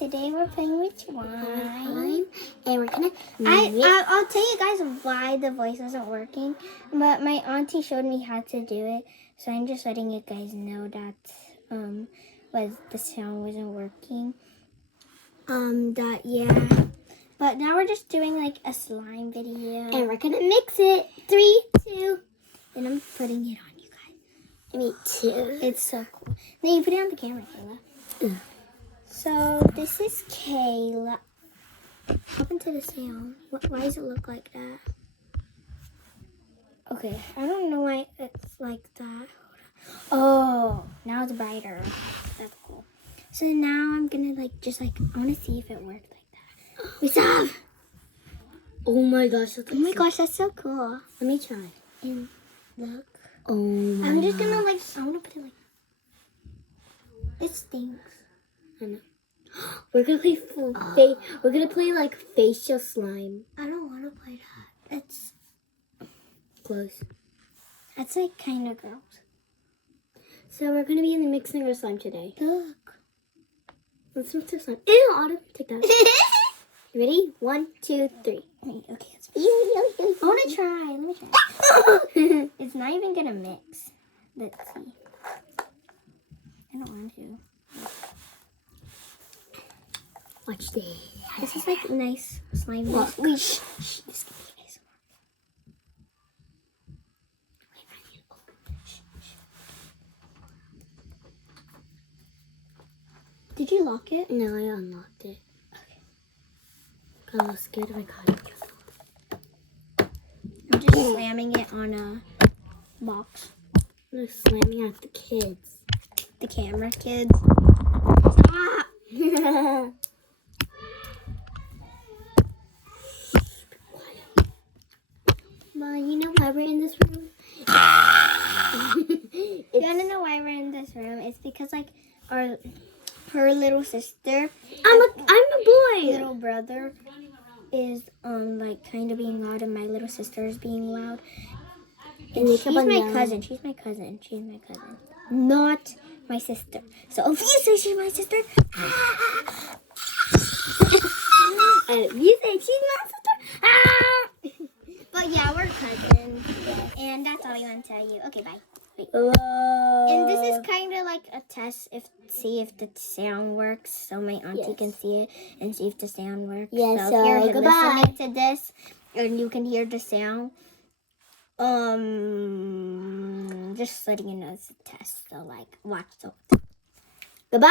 Today we're playing with slime. And we're gonna I'll tell you guys why the voice isn't working. But my auntie showed me how to do it. So I'm just letting you guys know that the sound wasn't working. But now we're just doing like a slime video. And we're gonna mix it. 3, 2. And I'm putting it on you guys. Me too. It's so cool. Then you put it on the camera, Kayla. So this is Kayla. Up into the sound. Why does it look like that? Okay, I don't know why it's like that. Oh, now it's brighter. That's cool. So now I'm gonna I wanna see if it worked like that. We stop! Oh my gosh. Oh my gosh, that's so cool. Let me try. And look. Oh my I'm just gonna I wanna put it it stinks. I know. We're gonna play we're gonna play like facial slime. I don't wanna play that. It's Close. That's like kinda gross. So we're gonna be in the mixing our slime today. Look. Let's mix our slime. Ew, Autumn, take that. Ready? 1, 2, 3. Okay, let's I wanna try. Let me try. It's not even gonna mix. Let's see. I don't want to. Watch this. This is like nice slime. Look. Shh. This can be ASMR. Wait, I need to open it. Shh. Did you lock it? No, I unlocked it. Okay. Got a little scared. I got it. I'm just slamming it on a box. I'm just slamming at the kids. The camera kids. Stop! Mom, you know why we're in this room? You wanna know why we're in this room? It's because her little sister, I'm a boy. little brother is kind of being loud, and my little sister is being loud. And she's my cousin. She's my cousin. Not my sister. So if you say she's my sister, And if you say she's my sister, but yeah, we're cousins. And that's all I want to tell you. Okay, bye. Wait. Hello. And this is kind of like a test see if the sound works, so my auntie can see it and see if the sound works. Yes, so if you're goodbye. listening to this and you can hear the sound, just letting you know it's a test. So watch the